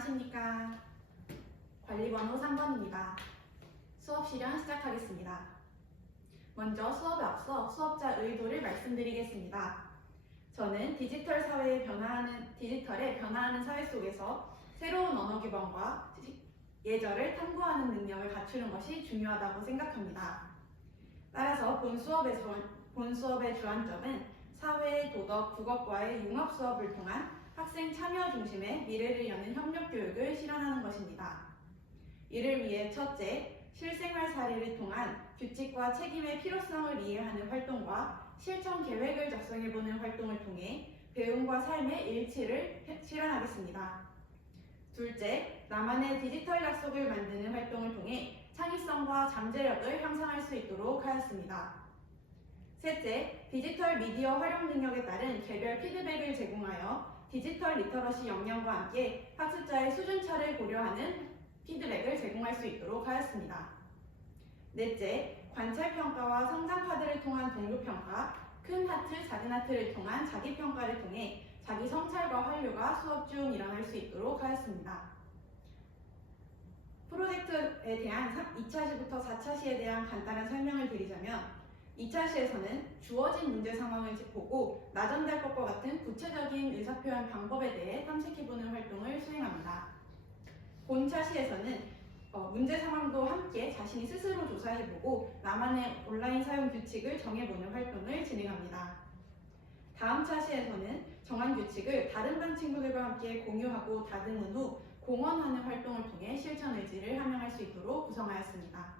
안녕하십니까. 관리번호 3번입니다. 수업 실현 시작하겠습니다. 먼저 수업에 앞서 수업자 의도를 말씀드리겠습니다. 저는 디지털의 변화하는 사회 속에서 새로운 언어 기반과 예절을 탐구하는 능력을 갖추는 것이 중요하다고 생각합니다. 따라서 본 수업의 주안점은 사회, 도덕, 국어과의 융합 수업을 통한 학생 참여 중심의 미래를 여는 협력 교육을 실현하는 것입니다. 이를 위해 첫째, 실생활 사례를 통한 규칙과 책임의 필요성을 이해하는 활동과 실천 계획을 작성해보는 활동을 통해 배움과 삶의 일치를 실현하겠습니다. 둘째, 나만의 디지털 약속을 만드는 활동을 통해 창의성과 잠재력을 향상할 수 있도록 하였습니다. 셋째, 디지털 미디어 활용 능력에 따른 개별 피드백을 제공하여 디지털 리터러시 역량과 함께 학습자의 수준차를 고려하는 피드백을 제공할 수 있도록 하였습니다. 넷째, 관찰평가와 성장카드를 통한 동료평가, 큰 하트, 작은 하트를 통한 자기평가를 통해 자기 성찰과 활류가 수업 중 일어날 수 있도록 하였습니다. 프로젝트에 대한 2차 시부터 4차 시에 대한 간단한 설명을 드리자면 2차 시에서는 주어진 문제 상황을 보고 나전달 것과 같은 구체적인 의사표현 방법에 대해 탐색해보는 활동을 수행합니다. 본차 시에서는 문제 상황도 함께 자신이 스스로 조사해보고 나만의 온라인 사용 규칙을 정해보는 활동을 진행합니다. 다음 차 시에서는 정한 규칙을 다른 반 친구들과 함께 공유하고 다듬은 후 공언하는 활동을 통해 실천 의지를 함양할 수 있도록 구성하였습니다.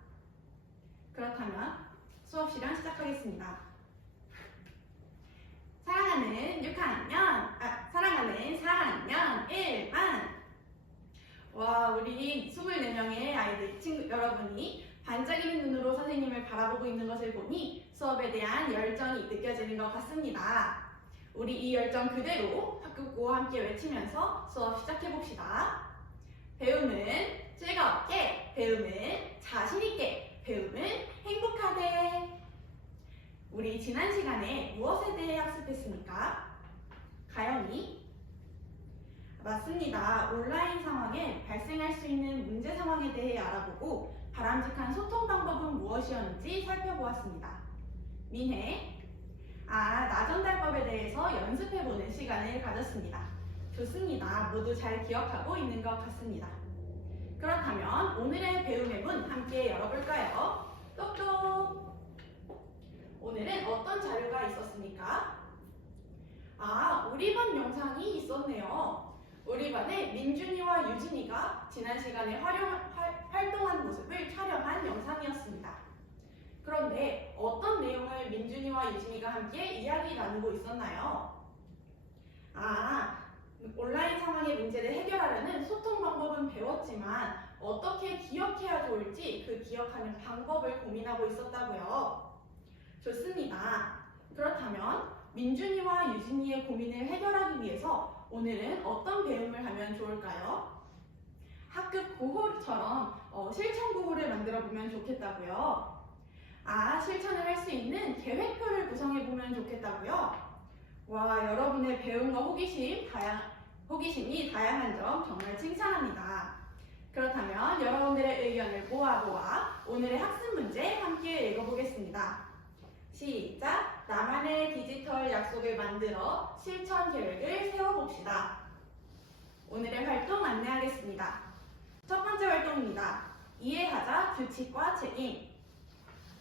그렇다면 수업 실현 시작하겠습니다. 사랑하는 4학년 1반. 와, 우리 24명의 아이들 친구 여러분이 반짝이는 눈으로 선생님을 바라보고 있는 것을 보니 수업에 대한 열정이 느껴지는 것 같습니다. 우리 이 열정 그대로 바꾸고 함께 외치면서 수업 시작해봅시다. 배움은 즐겁게, 배움은 자신있게, 배움은 행복하게. 우리 지난 시간에 무엇에 대해 학습했습니까? 가영이? 맞습니다. 온라인 상황에 발생할 수 있는 문제 상황에 대해 알아보고 바람직한 소통 방법은 무엇이었는지 살펴보았습니다. 민혜? 나전달법에 대해서 연습해보는 시간을 가졌습니다. 좋습니다. 모두 잘 기억하고 있는 것 같습니다. 그렇다면 오늘의 배움의 문 함께 열어볼까요? 똑똑! 오늘은 어떤 자료가 있었습니까? 우리 반 영상이 있었네요. 우리 반의 민준이와 유진이가 지난 시간에 활동한 모습을 촬영한 영상이었습니다. 그런데 어떤 내용을 민준이와 유진이가 함께 이야기 나누고 있었나요? 온라인 상황의 문제를 해결하려는 소통 방법은 배웠지만 어떻게 기억해야 좋을지 그 기억하는 방법을 고민하고 있었다고요. 좋습니다. 그렇다면 민준이와 유진이의 고민을 해결하기 위해서 오늘은 어떤 배움을 하면 좋을까요? 학급 고호처럼 실천 고호를 만들어 보면 좋겠다고요. 실천을 할 수 있는 계획표를 구성해 보면 좋겠다고요. 와, 여러분의 배움과 호기심이 다양한 점 정말 칭찬합니다. 그렇다면 여러분들의 의견을 모아 오늘의 학습 문제 함께 읽어보겠습니다. 시작! 나만의 디지털 약속을 만들어 실천 계획을 세워봅시다. 오늘의 활동 안내하겠습니다. 첫 번째 활동입니다. 이해하자 규칙과 책임.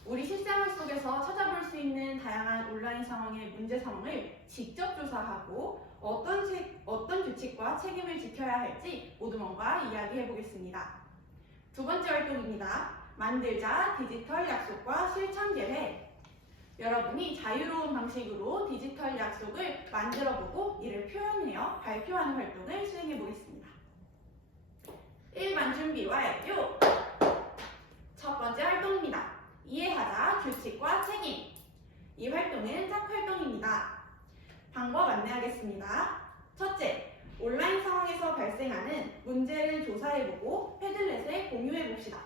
우리 실생활 속에서 찾아볼 수 있는 다양한 온라인 상황의 문제 상황을 직접 조사하고 어떤 규칙과 책임을 지켜야 할지 모두모가 이야기해보겠습니다. 두 번째 활동입니다. 만들자 디지털 약속과 실천 계획. 여러분이 자유로운 방식으로 디지털 약속을 만들어보고 이를 표현하여 발표하는 활동을 수행해보겠습니다. 1반 준비 완료! 첫 번째 활동입니다. 이해하자 규칙과 책임. 이 활동은 짝활동입니다. 방법 안내하겠습니다. 첫째, 온라인 상황에서 발생하는 문제를 조사해보고 패들렛에 공유해봅시다.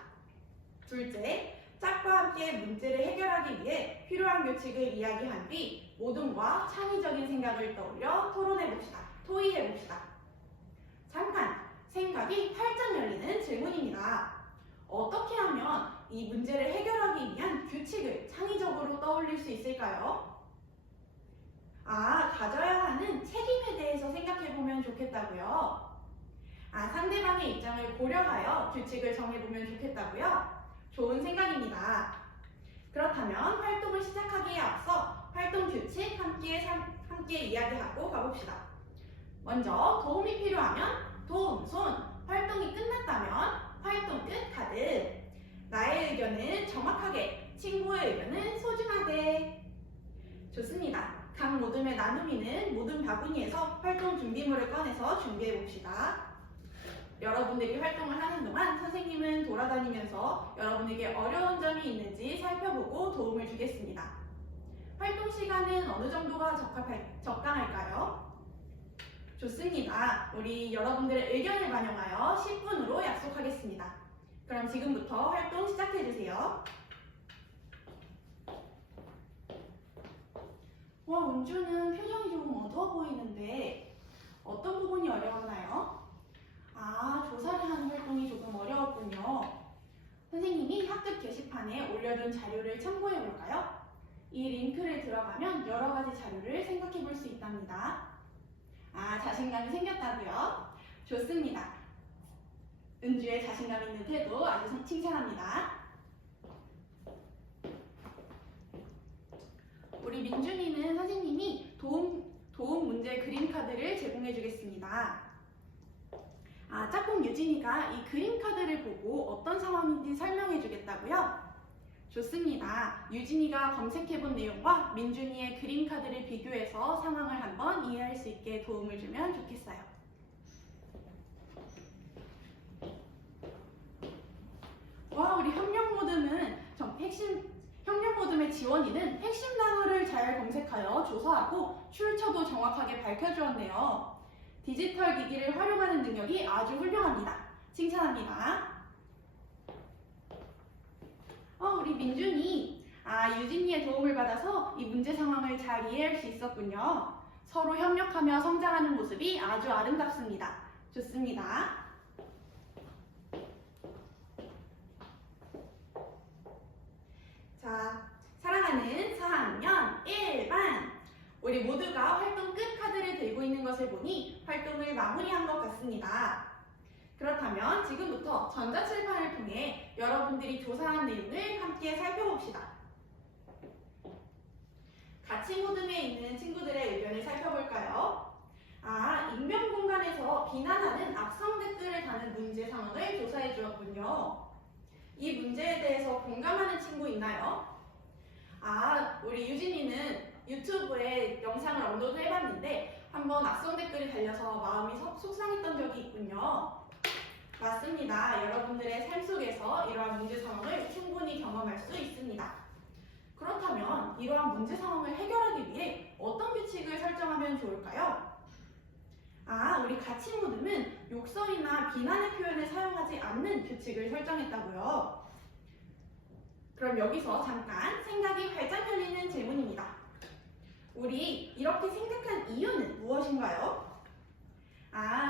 둘째, 짝과 함께 문제를 해결하기 위해 필요한 규칙을 이야기한 뒤 모둠과 창의적인 생각을 떠올려 토의해봅시다. 잠깐! 생각이 활짝 열리는 질문입니다. 어떻게 하면 이 문제를 해결하기 위한 규칙을 창의적으로 떠올릴 수 있을까요? 가져야 하는 책임에 대해서 생각해보면 좋겠다고요. 상대방의 입장을 고려하여 규칙을 정해보면 좋겠다고요? 좋은 생각입니다. 그렇다면 활동을 시작하기에 앞서 활동 규칙 함께 이야기하고 가봅시다. 먼저 도움이 필요하면 도움, 손, 활동이 끝났다면 활동 끝 카드. 나의 의견은 정확하게, 친구의 의견은 소중하게. 좋습니다. 각 모둠의 나눔이는 모둠 바구니에서 활동 준비물을 꺼내서 준비해봅시다. 여러분들이 활동을 하는 동안 선생님은 돌아다니면서 여러분에게 어려운 점이 있는지 살펴보고 도움을 주겠습니다. 활동 시간은 어느 정도가 적당할까요? 좋습니다. 우리 여러분들의 의견을 반영하여 10분으로 약속하겠습니다. 그럼 지금부터 활동 시작해주세요. 은주는 표정이 조금 어두워 보이는데 어떤 부분이 어려웠나요? 조사를 하는 활동이 조금 어려웠군요. 선생님이 학급 게시판에 올려둔 자료를 참고해 볼까요? 이 링크를 들어가면 여러 가지 자료를 생각해 볼 수 있답니다. 자신감이 생겼다고요? 좋습니다. 은주의 자신감 있는 태도 아주 칭찬합니다. 우리 민준이는 선생님이 도움 문제 그림 카드를 제공해 주겠습니다. 짝꿍 유진이가 이 그림 카드를 보고 어떤 상황인지 설명해 주겠다고요? 좋습니다. 유진이가 검색해 본 내용과 민준이의 그림 카드를 비교해서 상황을 한번 이해할 수 있게 도움을 주면 좋겠어요. 우리 협력 모듬의 지원이는 핵심 단어를 잘 검색하여 조사하고 출처도 정확하게 밝혀주었네요. 디지털 기기를 활용하는 능력이 아주 훌륭합니다. 칭찬합니다. 우리 민준이 유진이의 도움을 받아서 이 문제 상황을 잘 이해할 수 있었군요. 서로 협력하며 성장하는 모습이 아주 아름답습니다. 좋습니다. 사랑하는 4학년 1반, 우리 모두가 활동 끝 카드를 들고 있는 것을 보니 활동을 마무리한 것 같습니다. 그렇다면 지금부터 전자칠판을 통해 여러분들이 조사한 내용을 함께 살펴봅시다. 같이 모둠에 있는 친구들의 의견을 살펴볼까요? 익명 공간에서 비난하는 악성 댓글을 다는 문제 상황을 조사해 주었군요. 이 문제에 대해서 공감하는 친구 있나요? 우리 유진이는 유튜브에 영상을 업로드 해봤는데 한번 악성 댓글이 달려서 마음이 속상했던 적이 있군요. 맞습니다. 여러분들의 삶 속에서 이러한 문제 상황을 충분히 경험할 수 있습니다. 그렇다면 이러한 문제 상황을 해결하기 위해 어떤 규칙을 설정하면 좋을까요? 우리 같이 모둠은 욕설이나 비난의 표현을 사용하지 않는 규칙을 설정했다고요. 그럼 여기서 잠깐 생각이 활짝 열리는 질문입니다. 우리 이렇게 생각한 이유는 무엇인가요?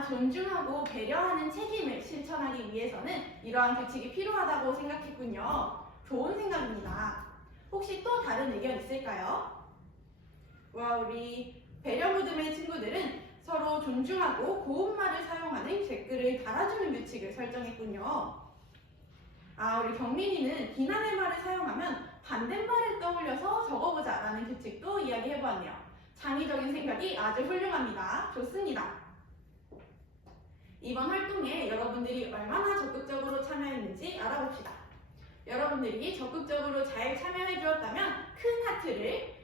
존중하고 배려하는 책임을 실천하기 위해서는 이러한 규칙이 필요하다고 생각했군요. 좋은 생각입니다. 혹시 또 다른 의견 있을까요? 우리 배려 모듬의 친구들은 서로 존중하고 고운말을 사용하는 댓글을 달아주는 규칙을 설정했군요. 우리 경민이는 비난의 말을 사용하면 반대말을 떠올려서 적어보자 라는 규칙도 이야기해보았네요. 창의적인 생각이 아주 훌륭합니다. 좋습니다. 이번 활동에 여러분들이 얼마나 적극적으로 참여했는지 알아봅시다. 여러분들이 적극적으로 잘 참여해 주었다면 큰 하트를,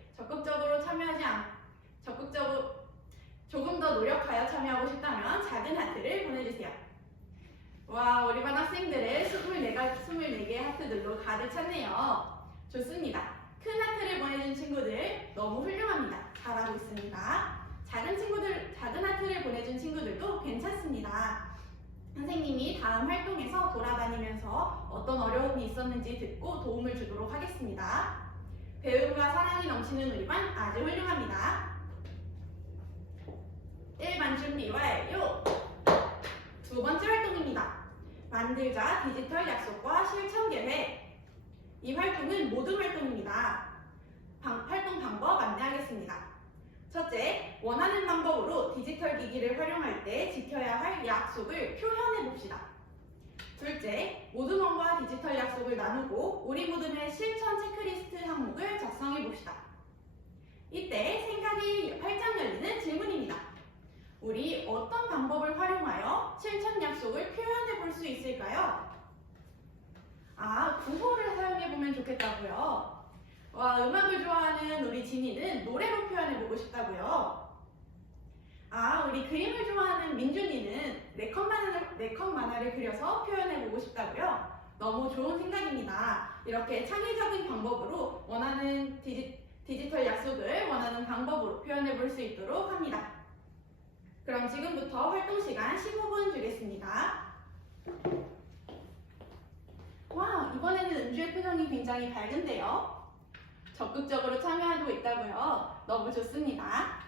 조금 더 노력하여 참여하고 싶다면 작은 하트를 보내주세요. 우리 반 학생들의 24개의 하트들로 가득 찼네요. 좋습니다. 큰 하트를 보내준 친구들 너무 훌륭합니다. 잘하고 있습니다. 작은 하트를 보내준 친구들도 괜찮습니다. 선생님이 다음 활동에서 돌아다니면서 어떤 어려움이 있었는지 듣고 도움을 주도록 하겠습니다. 배움과 사랑이 넘치는 우리 반 아주 훌륭합니다. 1반 준비 완료! 2, 두 번째 활동입니다. 만들자 디지털 약속과 실천 계획. 이 활동은 모든 활동입니다. 활동 방법 안내하겠습니다. 첫째, 원하는 방법으로 디지털 기기를 활용할 때 지켜야 할 약속을 표현해 봅시다. 둘째, 모둠원과 디지털 약속을 나누고 우리 모둠의 실천 체크리스트 항목을 작성해 봅시다. 이때 생각이 활짝 열리는 질문입니다. 우리 어떤 방법을 활용하여 실천 약속을 표현해 볼 수 있을까요? 구호를 사용해 보면 좋겠다고요. 와, 음악을 좋아하는 우리 진이는 노래로 표현해 보고 싶다고요. 우리 그림을 좋아하는 민준이는 네컷 만화를 그려서 표현해 보고 싶다고요. 너무 좋은 생각입니다. 이렇게 창의적인 방법으로 원하는 디지털 약속을 원하는 방법으로 표현해 볼 수 있도록 합니다. 그럼 지금부터 활동 시간 15분 주겠습니다. 와, 이번에는 은주의 표정이 굉장히 밝은데요. 적극적으로 참여하고 있다고요. 너무 좋습니다.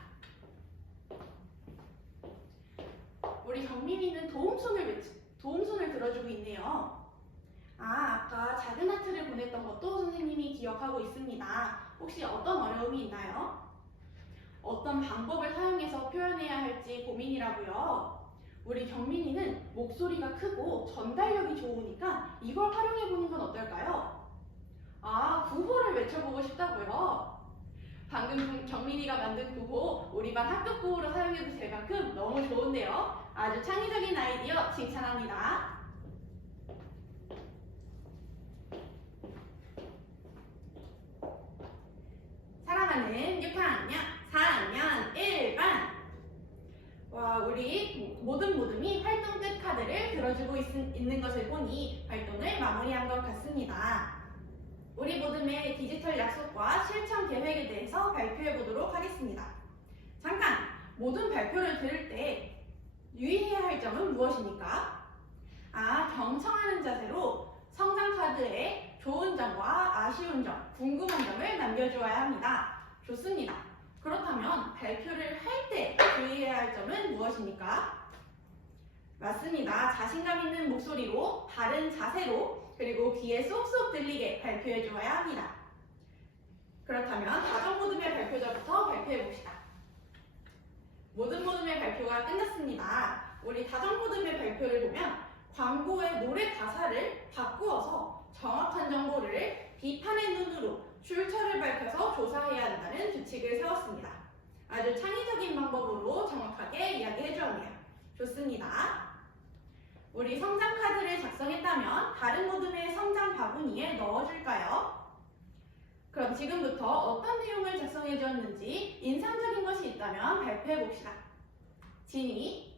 우리 경민이는 도움손을 들어주고 있네요. 아까 작은 하트를 보냈던 것도 선생님이 기억하고 있습니다. 혹시 어떤 어려움이 있나요? 어떤 방법을 사용해서 표현해야 할지 고민이라고요. 우리 경민이는 목소리가 크고 전달력이 좋으니까 이걸 활용해보는 건 어떨까요? 구호를 외쳐보고 싶다고요. 방금 경민이가 만든 구호, 우리 반 학급 구호로 사용해도 될 만큼 너무 좋은데요. 아주 창의적인 아이디어 칭찬합니다. 사랑하는 6학년, 4학년 1반. 와, 우리 모둠이 활동 끝 카드를 들어주고 있는 것을 보니 활동을 마무리한 것 같습니다. 우리 모둠의 디지털 약속과 실천 계획에 대해서 발표해 보도록 하겠습니다. 잠깐! 모든 발표를 들을 때 유의해야 할 점은 무엇입니까? 경청하는 자세로 성장 카드에 좋은 점과 아쉬운 점, 궁금한 점을 남겨주어야 합니다. 좋습니다. 그렇다면 발표를 할 때 주의해야 할 점은 무엇입니까? 맞습니다. 자신감 있는 목소리로, 바른 자세로, 그리고 귀에 쏙쏙 들리게 발표해 주어야 합니다. 그렇다면 다정모둠의 발표자부터 발표해 봅시다. 모둠의 발표가 끝났습니다. 우리 다정모둠의 발표를 보면 광고의 노래 가사를 바꾸어서 정확한 정보를 비판의 눈으로 출처를 밝혀서 조사해야 한다는 규칙을 세웠습니다. 아주 창의적인 방법으로 정확하게 이야기해 주었네요. 좋습니다. 우리 성장 카드를 작성했다면 다른 모둠의 성장 바구니에 넣어줄까요? 그럼 지금부터 어떤 내용을 작성해 주었는지 인상적인 것이 있다면 발표해 봅시다. 진이.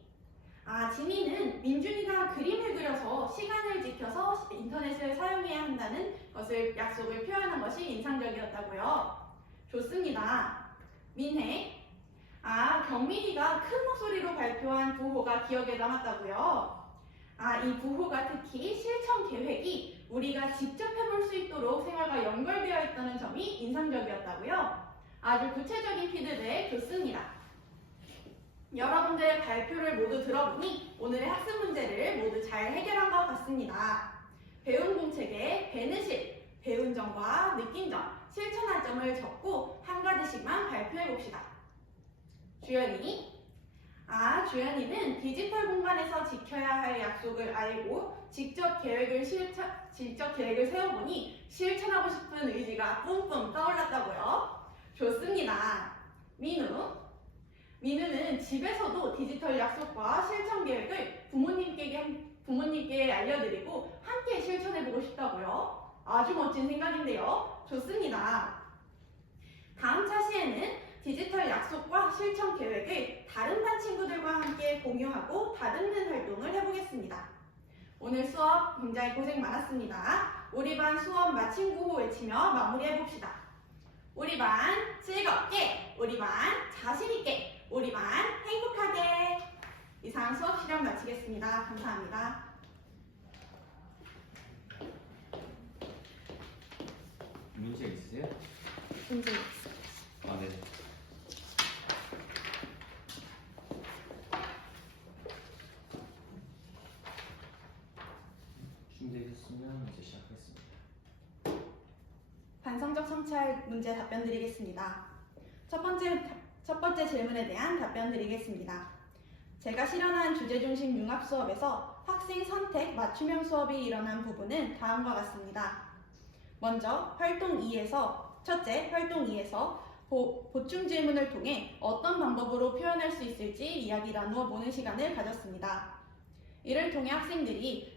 진이는 민준이가 그림을 그려서 시간을 지켜서 인터넷을 사용해야 한다는 것을 약속을 표현한 것이 인상적이었다고요. 좋습니다. 민혜. 경민이가 큰 목소리로 발표한 구호가 기억에 남았다고요. 이 구호가 특히 실천 계획이 우리가 직접 해볼 수 있도록 생활과 연결되어 있다는 점이 인상적이었다고요. 아주 구체적인 피드백 좋습니다. 여러분들의 발표를 모두 들어보니 오늘의 학습 문제를 모두 잘 해결한 것 같습니다. 배운 공책에 배는 실, 배운 점과 느낀 점, 실천할 점을 적고 한 가지씩만 발표해 봅시다. 주연이. 주연이는 디지털 공간에서 지켜야 할 약속을 알고 직접 계획을 세워보니 실천하고 싶은 의지가 뿜뿜 떠올랐다고요. 좋습니다. 민우는 집에서도 디지털 약속과 실천 계획을 부모님께 알려드리고 함께 실천해보고 싶다고요. 아주 멋진 생각인데요. 좋습니다. 다음 차시에는 디지털 약속과 실천 계획을 다른 반 친구들과 함께 공유하고 다듬는 활동을 해보겠습니다. 오늘 수업 굉장히 고생 많았습니다. 우리 반 수업 마친 구호 외치며 마무리해봅시다. 우리 반 즐겁게, 우리 반 자신있게, 우리 반 행복하게. 이상 수업 실험 마치겠습니다. 감사합니다. 문제 있으세요? 문제 네. 하겠습니다. 반성적 성찰 문제 답변 드리겠습니다. 첫 번째 질문에 대한 답변 드리겠습니다. 제가 실현한 주제 중심 융합 수업에서 학생 선택 맞춤형 수업이 일어난 부분은 다음과 같습니다. 먼저 활동 2에서 첫째, 활동 2에서 보충 질문을 통해 어떤 방법으로 표현할 수 있을지 이야기 나누어 보는 시간을 가졌습니다. 이를 통해 학생들이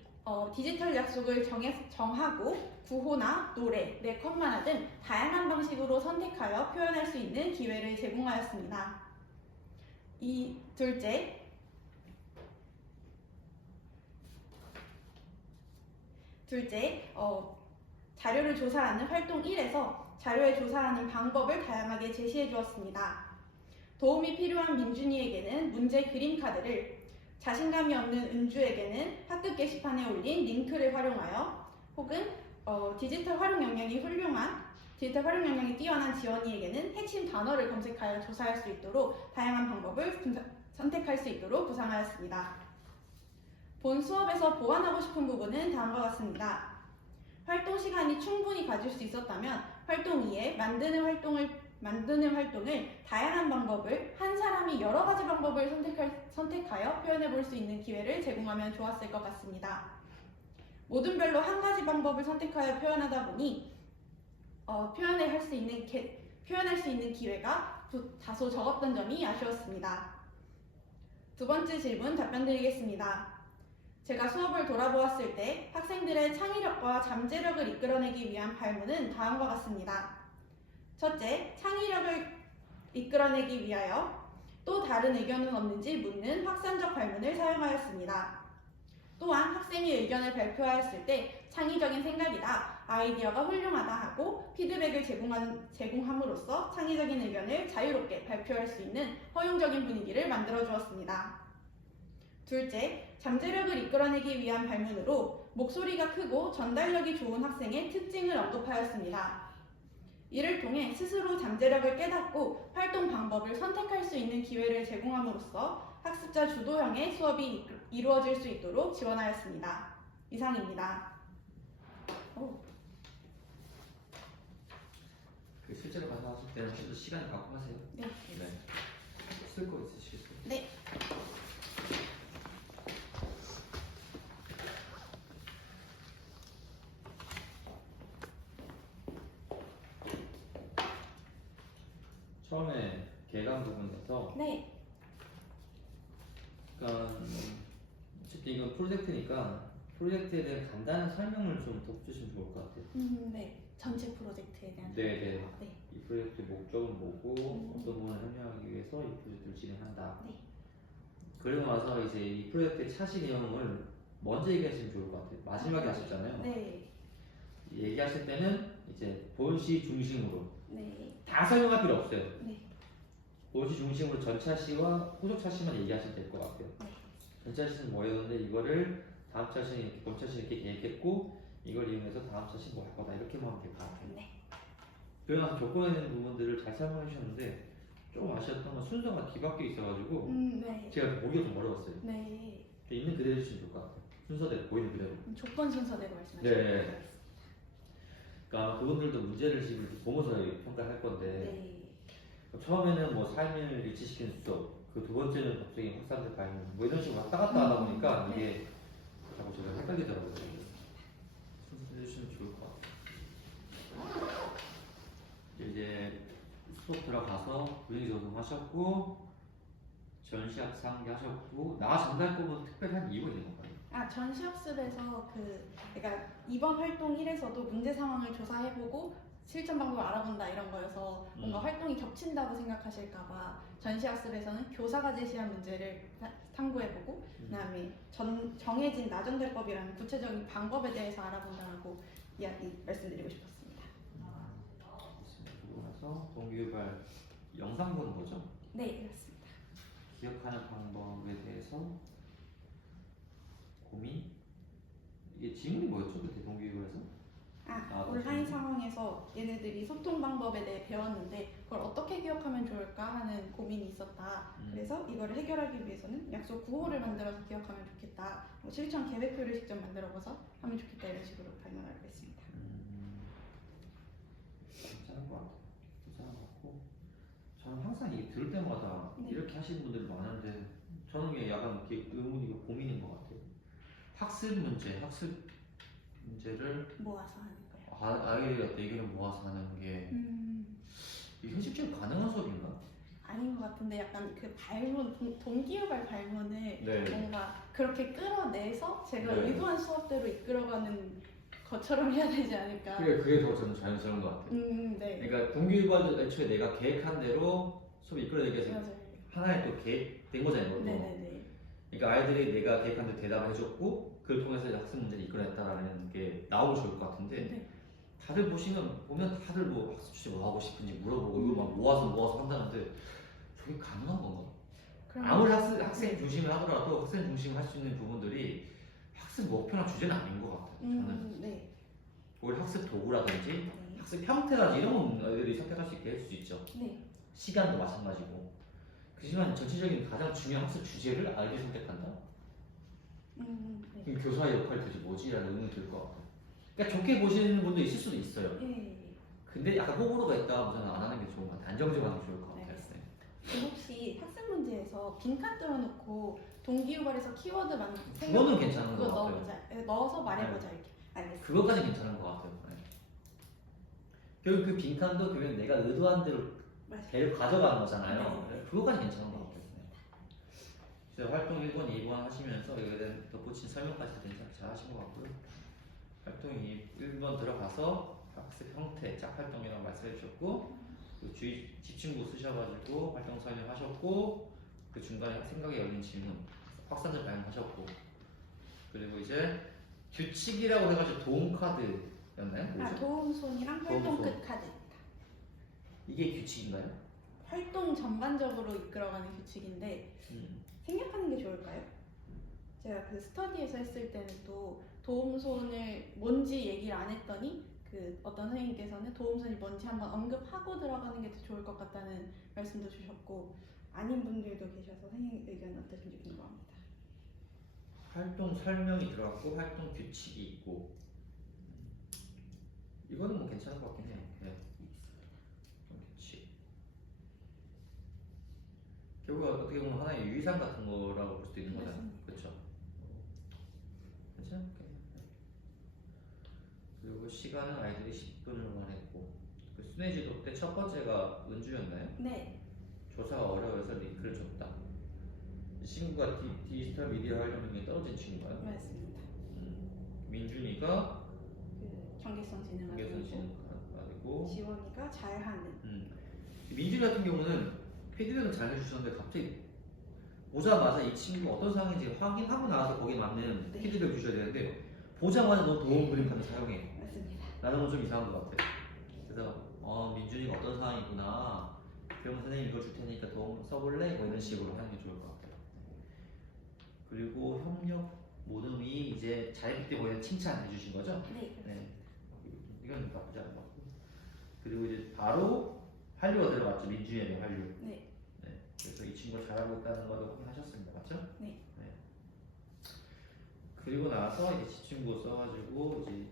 디지털 약속을 정하고 구호나 노래, 랩컷만화 등 다양한 방식으로 선택하여 표현할 수 있는 기회를 제공하였습니다. 둘째, 자료를 조사하는 활동 1에서 자료에 조사하는 방법을 다양하게 제시해 주었습니다. 도움이 필요한 민준이에게는 문제 그림 카드를, 자신감이 없는 은주에게는 학급 게시판에 올린 링크를 활용하여, 혹은 디지털 활용 역량이 뛰어난 지원이에게는 핵심 단어를 검색하여 조사할 수 있도록 다양한 방법을 선택할 수 있도록 구상하였습니다. 본 수업에서 보완하고 싶은 부분은 다음과 같습니다. 활동 시간이 충분히 가질 수 있었다면 활동 2에 만드는 활동을 다양한 방법을 한 사람이 여러 가지 방법을 선택하여 표현해 볼 수 있는 기회를 제공하면 좋았을 것 같습니다. 모든 별로 한 가지 방법을 선택하여 표현하다 보니 표현할 수 있는 기회가 다소 적었던 점이 아쉬웠습니다. 두 번째 질문 답변 드리겠습니다. 제가 수업을 돌아보았을 때 학생들의 창의력과 잠재력을 이끌어내기 위한 발문은 다음과 같습니다. 첫째, 창의력을 이끌어내기 위하여 또 다른 의견은 없는지 묻는 확산적 발문을 사용하였습니다. 또한 학생이 의견을 발표하였을 때 창의적인 생각이다, 아이디어가 훌륭하다 하고 피드백을 제공함으로써 창의적인 의견을 자유롭게 발표할 수 있는 허용적인 분위기를 만들어 주었습니다. 둘째, 잠재력을 이끌어내기 위한 발문으로 목소리가 크고 전달력이 좋은 학생의 특징을 언급하였습니다. 이를 통해 스스로 잠재력을 깨닫고 활동 방법을 선택할 수 있는 기회를 제공함으로써 학습자 주도형의 수업이 이루어질 수 있도록 지원하였습니다. 이상입니다. 실제로 가서 하실 때는 좀 더 시간을 갖고 하세요. 네. 쓸 거 있으시겠어요? 네. 처음에 개강 부분에서 네. 그러니까 어쨌든 이건 프로젝트니까 프로젝트에 대한 간단한 설명을 좀 덧주시면 좋을 것 같아요. 네. 전체 프로젝트에 대한. 네네. 네. 이 프로젝트 목적은 뭐고 어떤 부분을 협력하기 위해서 이 프로젝트를 진행한다. 네. 그리고 나서 이제 이 프로젝트의 차시 내용을 먼저 얘기하시면 좋을 것 같아요. 마지막에 하셨잖아요. 네. 얘기하실 때는 이제 본시 중심으로 네. 다 설명할 필요 없어요. 네. 본시 중심으로 전차시와 후속차시만 얘기하시면 될 것 같아요. 네. 전차시는 뭐였는데 이거를 다음 차시는 이렇게 본차시는 이렇게 계획했고 이걸 이용해서 다음 차시 뭐 할 거다 이렇게만 하면 될 것 같아요. 네. 그러고 나서 조건에 있는 부분들을 잘 설명해 주셨는데 조금 아쉬웠던 건 순서가 뒤바뀌어 있어가지고 네. 제가 보기가 좀 어려웠어요. 네. 있는 그대로 해주시면 좋을 것 같아요. 순서대로 보이는 그대로. 조건 순서대로 말씀하시면 네. 그러니까 그분들도 문제를 지금 보면서 평가를 할 건데 네. 처음에는 뭐 삶을 일치시키는 수업, 그 두 번째는 갑자기 확산적 발문, 뭐 이런 식으로 왔다 갔다 하다 보니까 네. 이게 자꾸 제가 헷갈리더라고요. 순서 해주시면 좋을 것 같아요. 이제 수업 들어가서 분위기 조성하셨고 전시학 상기하셨고 나 전달법은 특별히 한 이유가 있는 건가요? 전시학습에서 그러니까 이번 활동 1에서도 문제 상황을 조사해보고 실전 방법을 알아본다 이런 거여서 뭔가 활동이 겹친다고 생각하실까봐 전시학습에서는 교사가 제시한 문제를 탐구해보고 그다음에 정해진 나전달법이라는 구체적인 방법에 대해서 알아본다고 말씀드리고 싶었습니다. 그리고 나서 동기유발 영상 보는 거죠? 네, 그렇습니다. 기억하는 방법에 대해서 고민? 이게 질문이 뭐였죠? 그때 동기유발에서? 온라인 상황에서 얘네들이 소통 방법에 대해 배웠는데 그걸 어떻게 기억하면 좋을까 하는 고민이 있었다. 그래서 이거를 해결하기 위해서는 약속 구호를 만들어서 기억하면 좋겠다. 실천 계획표를 직접 만들어서 하면 좋겠다. 이런 식으로 발명하기로 했습니다. 괜찮은 것 같아요. 괜찮은 것 같고 저는 항상 이게 들을 때마다 네. 이렇게 하시는 분들이 많은데 저는 이게 약간 이렇게 의문이고 고민인 것 같아요. 학습 문제를 모아서 하는 거예요. 아이들과 대결을 모아서 하는 게 이게 현실적으로 가능한 수업인가? 아닌 것 같은데 약간 그 발문, 동기유발 발문을 네. 뭔가 그렇게 끌어내서 제가 네. 의도한 수업대로 이끌어가는 것처럼 해야 되지 않을까. 그게 더 저는 자연스러운 것 같아요. 네. 그러니까 동기유발도 애초에 내가 계획한 대로 수업 이끌어내기 위해서 맞아요. 하나의 또 계획된 거잖아요. 그것도. 네네네. 그러니까 아이들이 내가 계획한 대로 대답을 해줬고 그걸 통해서 학습 문제를 이끌어냈다라는 게 나오면 좋을 것 같은데 네. 다들 보면 다들 뭐 학습 주제 뭐 하고 싶은지 물어보고 이거 막 모아서 한다는데 저게 가능한 건가? 아무리 학생 중심을 하더라도 학생 중심을 할 수 있는 부분들이 학습 목표나 주제는 아닌 것 같아요. 저는 네. 오히려 학습 도구라든지 네. 학습 형태라든지 이런 건 아이들이 선택할 수 있게 할 수 있죠. 네. 시간도 마찬가지고. 그지만 전체적인 가장 중요한 학습 주제를 아이들이 선택한다? 네. 그럼 교사의 역할이 도대체 뭐지라는 의문이 들 것 같아요. 그러니까 좋게 보시는 분도 있을 수도 있어요. 네. 근데 약간 호불호가 있다 저는 안 하는 게 좋은 것 같아요. 안정적으로 하는 게 좋을 것 같아요. 그럼 혹시 학습 문제에서 빈칸 뚫어놓고 동기유발해서 키워드 그거는 괜찮은 것 그거 같아요. 넣어서 말해보자 이렇게. 알겠습니다. 그것까지 괜찮은 것 같아요. 네. 결국 그 빈칸도 결국 내가 의도한 대로 배를 가져가는 거잖아요. 네. 그것까지 괜찮은 것 같아요. 그래서 활동 1번, 2번 하시면서 이거에 대한 덧붙인 설명까지 잘 하신 것 같고요. 활동 1번 들어가서 학습 형태, 짝 활동이라고 말씀해 주셨고 그 주의 집중부 쓰셔가지고 활동 설명하셨고 그 중간에 생각에 열린 질문, 확산을 발명하셨고 그리고 이제 규칙이라고 해가지고 도움 카드였나요? 도움손이랑 활동 끝 카드입니다. 이게 규칙인가요? 활동 전반적으로 이끌어가는 규칙인데 생략하는 게 좋을까요? 제가 그 스터디에서 했을 때는 또 도움손을 뭔지 얘기를 안 했더니 그 어떤 선생님께서는 도움손이 뭔지 한번 언급하고 들어가는 게 더 좋을 것 같다는 말씀도 주셨고 아닌 분들도 계셔서 선생님 의견은 어떠신지 궁금합니다. 활동 설명이 들어갔고 활동 규칙이 있고 이거는 뭐 괜찮은 것 같긴 해요. 네. 규칙. 결국 어떻게 보면 하나의 유의사항 같은 거라고 볼 수도 있는 거잖아요. 그렇죠? 괜찮아요. 그리고 시간은 아이들이 10분을 원했고 그 순회지도 때 첫 번째가 은주였나요? 네. 조사가 어려워서 링크를 줬다. 이 친구가 디지털 미디어 활용 능력이 떨어진 친구가요? 맞습니다. 민준이가 그 경계성 지능 가지고 지원이가 잘하는. 민준이 같은 경우는 피드백을 잘 해주셨는데 갑자기 보자마자 이 친구가 어떤 상황인지 확인하고 나서 거기에 맞는 네. 피드백을 주셔야 되는데 보자마자 너 도움 그림 카드 사용해. 맞습니다. 나는 건 좀 이상한 것 같아. 그래서 민준이가 어떤 상황이구나. 그러면 선생님 이거 줄 테니까 도움 써볼래? 뭐 이런 식으로 하는 게 좋을 것 같아요. 그리고 협력 모듬이 이제 잘했기 때문에 칭찬해 주신 거죠? 네. 이건 나쁘지 않은 것 같고. 그리고 이제 바로 한류가 들어갔죠. 민준이에 대한 한류. 네. 그래서 이 친구가 잘하고 있다는 것도 확인하셨습니다. 맞죠? 네. 그리고 나서 이제 집중부 써가지고 이제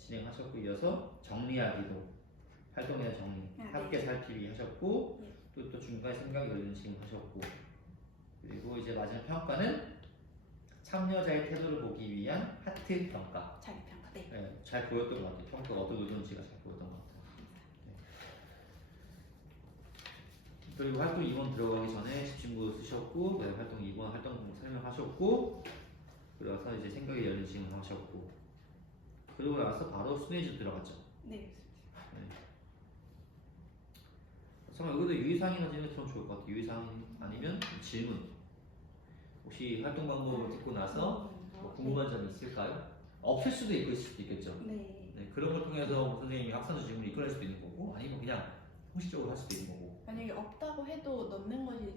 진행하셨고 이어서 정리하기도 활동에 대한 정리, 함께 살피기 하셨고 또 중간에 생각이 열리는 질문 하셨고 그리고 이제 마지막 평가는 참여자의 태도를 보기 위한 하트 평가. 자기 평가. 네. 네, 잘 보였던 것 같아요. 평가가 어떤 의도인지가 잘 보였던 것 같아요. 그리고 활동 2번 들어가기 전에 집중부 쓰셨고 활동 2번 활동 설명하셨고 그래서 이제 생각이 열린 질문 하셨고 그리고 나서 바로 순회지 들어갔죠. 네. 정말 여기도 유의사항이나 질문 들으면 좋을 것 같아요. 유의사항 아니면 질문. 혹시 활동 방법을 듣고 나서 뭐 궁금한 점이 있을까요? 없을 수도 있고 있을 수도 있겠죠. 네. 그런 걸 통해서 선생님이 학생들 질문을 이끌어낼 수도 있는 거고 아니면 그냥 형식적으로 할 수도 있는 거고. 만약에 없다고 해도 넣는 것이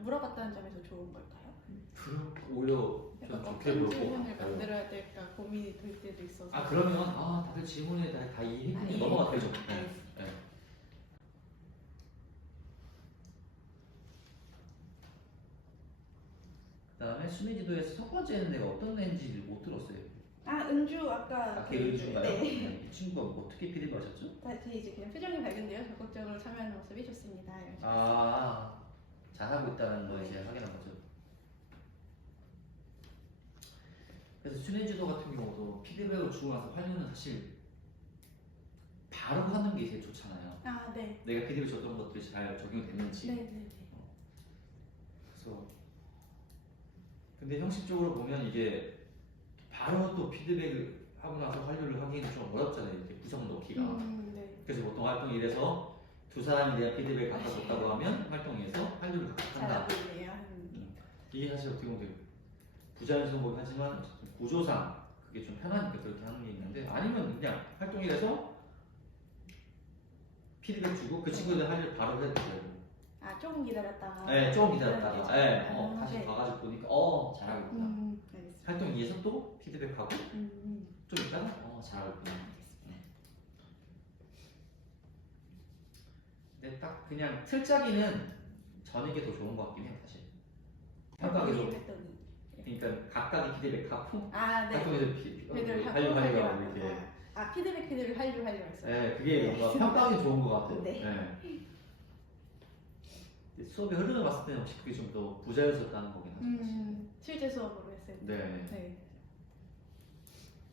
물어봤다는 점에서 좋은 걸까요? 그럼 오히려 좀 약간 좋게 어떤 볼 것 질문을 같아요. 만들어야 될까 고민이 될 때도 있어서. 아 그러면 다들 질문에 다 이해했는데 넘어가 되죠. 네. 네. 그다음에 수미 지도에서 첫 번째는 내가 어떤 애인지 못 들었어요. 아 은주 아까 걔 은주인가요? 네. 네. 이 친구가 어떻게 피드백 하셨죠? 다시 이제 그냥 표정이 밝은데요. 적극적으로 참여하는 모습이 좋습니다. 이런 식으로. 잘하고 있다는 거 이제 확인한 거죠. 그래서 수면 지도 같은 경우도 피드백을 주고 나서 활용은 사실 바로 하는 게 제일 좋잖아요. 아 네. 내가 피드백 줬던 것들이 잘 적용이 됐는지. 네네네. 그래서 근데 형식적으로 보면 이게 바로 또 피드백을 하고 나서 활용을 하기는 좀 어렵잖아요. 이렇게 구성 넣기가. 네. 그래서 보통 활동 1에서 두 사람에 대한 피드백을 각각 줬다고 하면 활동 2에서 활용을 각각 한다. 잘하고 있네요. 이게 사실 어떻게 보면 되게 부자연스러운 하지만 어쨌든 구조상 그게 좀 편하니까 그렇게 하는 게 있는데 아니면 그냥 활동 1에서 피드백 주고 그 친구들 할 일 바로 해도 되고. 아 조금 기다렸다가. 네, 조금 기다렸다가 다시 네. 봐가지고 보니까 잘하고 있구나. 알겠습니다. 활동 2에서 또 피드백하고 좀 있다가 잘하고 있구나. 근데 딱 그냥 틀짜기는 저는 게 더 좋은 것 같긴 해요 사실. 평가하기도. 했더니. 그러니까 각각의 피드백하고 아 네. 활동에서 피드백을 하려고 이렇게. 피드백을 하려고 했어요. 네, 그게 뭔가 평가하기 좋은 것 같아요. 네. 근데 수업의 흐름을 봤을 때는 혹시 그게 좀 더 부자연스럽다는 거긴 하죠. 실제 수업으로 했을 때. 네. 네.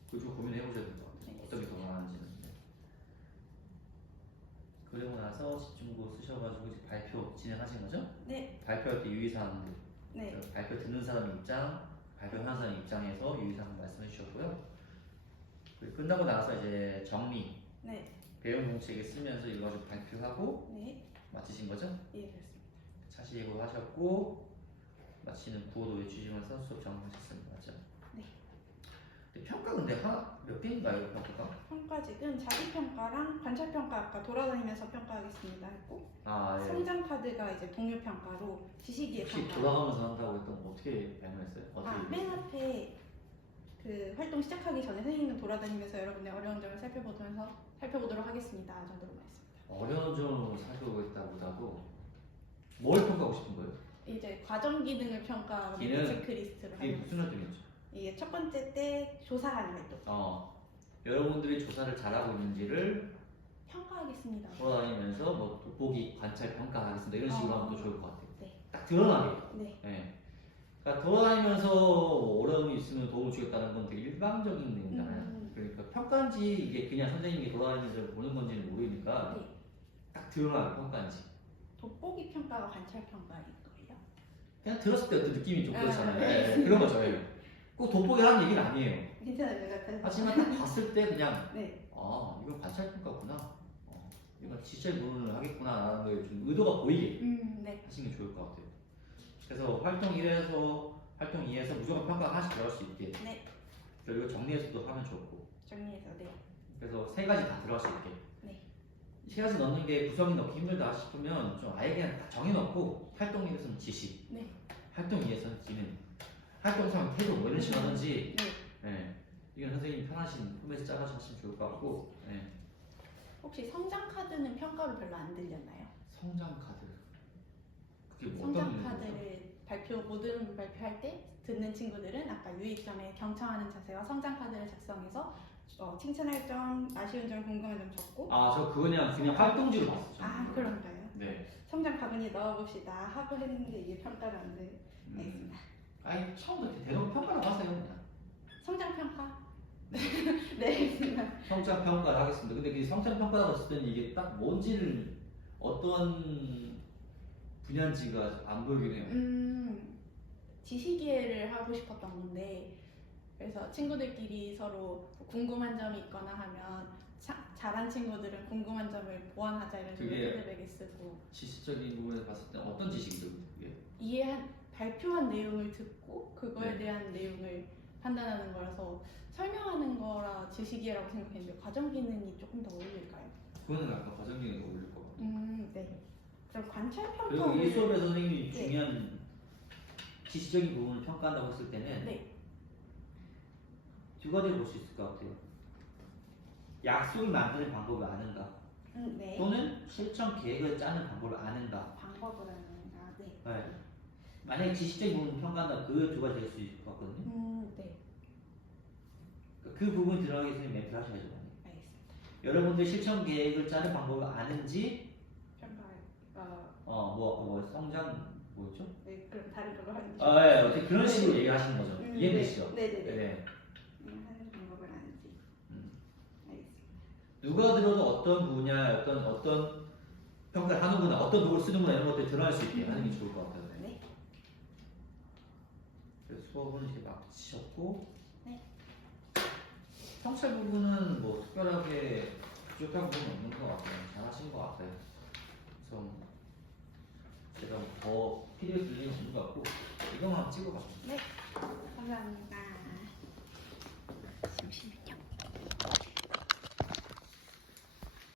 그거 좀 고민해 보셔야 될 것 같아요. 어떤 게 더 나은지는. 그리고 나서 집중고 쓰셔가지고 이제 발표 진행하신 거죠? 네. 발표할 때 유의사항, 네. 발표 듣는 사람 입장, 발표하는 사람 입장에서 유의사항 말씀해 주셨고요. 그리고 끝나고 나서 이제 정리, 네. 배운 공책에 쓰면서 읽어가지고 발표하고 네. 마치신 거죠? 예, 그렇습니다. 차시 예고하셨고 마치는 구호도 외치시면서 수업 정리하셨습니다. 맞죠? 네. 근데 평가 근데 몇 개인가요? 평가가? 평가 지금 자기평가랑 관찰평가 아까 돌아다니면서 평가하겠습니다 했고 예. 성장 카드가 이제 동료 평가로 지식이의 혹시 평가. 돌아가면서 한다고 했던 거 어떻게 발명했어요? 어떻게 맨 앞에 그 활동 시작하기 전에 선생님은 돌아다니면서 여러분의 어려운 점을 살펴보도록 하겠습니다. 정도로 말했습니다. 어려운 점을 살펴보겠다보다도 뭘 평가하고 싶은 거예요? 이제 과정 기능을 평가하는 기능? 체크리스트로 그게 하는 무슨 활동이었죠? 이게 첫 번째 때 조사하는 활동. 여러분들이 조사를 잘하고 있는지를 평가하겠습니다. 돌아다니면서 뭐 돋보기, 관찰, 평가하겠습니다. 이런 식으로 하면 더 좋을 것 같아요. 네. 딱 드러나게. 네. 네. 그러니까 돌아다니면서 뭐 어려움이 있으면 도움을 주겠다는 건 되게 일방적인 내용이잖아요. 그러니까 평가인지 이게 그냥 선생님이 돌아다니면서 보는 건지는 모르니까 네. 딱 드러나게 평가인지. 돋보기 평가가 관찰 평가인 거예요? 그냥 들었을 때 어떤 느낌이 좀 그렇잖아요. 네. 네, 그런 거죠. 예. 꼭 돋보기 하는 얘기는 아니에요. 괜찮아요. 제가 하지만 딱 봤을 때 그냥 네. 이건 관찰 평가구나. 이건 진짜 물을 하겠구나라는 거에 좀 의도가 보이게 네. 하시는 게 좋을 것 같아요. 그래서 활동 1에서 활동 2에서 무조건 평가 하나씩 들어갈 수 있게. 네. 그리고 정리해서도 하면 좋고. 정리해서 네. 그래서 세 가지 다 들어갈 수 있게. 네. 세 가지 넣는 게 구성이 넣기 힘들다 싶으면 좀 아예 그냥 다 정해놓고 활동 1에서는 지식, 네. 활동 2에서는 기능, 활동 3은 태도 뭐 이런 식으로 하든지. 네. 네. 이건 선생님 편하신 폼에서 짜가지고 하시면 좋을 것 같고. 네. 혹시 성장 카드는 평가로 별로 안 들렸나요? 성장 카드. 그게 뭐 성장 어떤 카드를 모든 발표할 때 듣는 친구들은 아까 유의점에 경청하는 자세와 성장 카드를 작성해서 칭찬할 점, 아쉬운 점, 궁금한 점 적고. 저 그냥 활동지로 봤어요. 그런가요? 네. 성장 가분히 넣어봅시다 하고 했는데 이게 평가를 안 되겠습니다. 처음부터 대놓고 평가를 하세요 그냥. 성장 평가? 네, 알겠습니다. 성장 평가를 하겠습니다. 근데 그 성장 평가라고 했을 때는 이게 딱 뭔지를 어떤 분야인지가 안 보이긴 해요. 지식이해를 하고 싶었던 건데 그래서 친구들끼리 서로 궁금한 점이 있거나 하면 잘한 친구들은 궁금한 점을 보완하자 이런 식으로 그게 피드백을 쓰고 지식적인 부분에서 봤을 때 어떤 지식이죠? 그게? 발표한 내용을 듣고 그거에 네. 대한 내용을 판단하는 거라서 설명하는 거라 지식이라고 생각했는데 과정 기능이 조금 더 어울릴까요? 그거는 아까 과정기능이 어울릴 것 같아요. 네. 그럼 관찰 그리고 평가를 이 수업에서 선생님이 네. 중요한 지시적인 부분을 평가한다고 했을 때는 네. 두 가지를 볼 수 있을 것 같아요. 약속을 만드는 방법을 아는가, 네. 또는 실천 계획을 짜는 방법을 아는가. 방법을 하는가. 네. 네. 만약에 지시적인 부분을 평가한다, 그 두 가지 될 수 있을 것 같거든요. 네. 그 부분이 들어가기 위해서 멘트 하셔야죠. 알겠습니다. 여러분들 실천 계획을 짜는 방법을 아는지, 평가. 뭐 성장 뭐였죠? 네. 그럼 다른 걸로 하는 게. 네, 어떻게 그런 식으로 얘기를 하시는 거죠. 네. 이해되시죠? 네네네. 네. 하는 방법을 아는지. 알겠습니다. 누가 들어도 어떤 분야, 어떤 평가를 하는구나, 어떤 도구를 쓰는구나 이런 것들이 드러날 수 있게 하는 게 좋을 것 같아요. 네. 그래서 수업은 이렇게 마치셨고, 네. 성찰 부분은 뭐 특별하게 부족한 부분은 없는 것 같아요. 잘 하신 것 같아요. 그래서 제가 더 필요해 들리는 것 같고 이거만 찍어가지고. 네.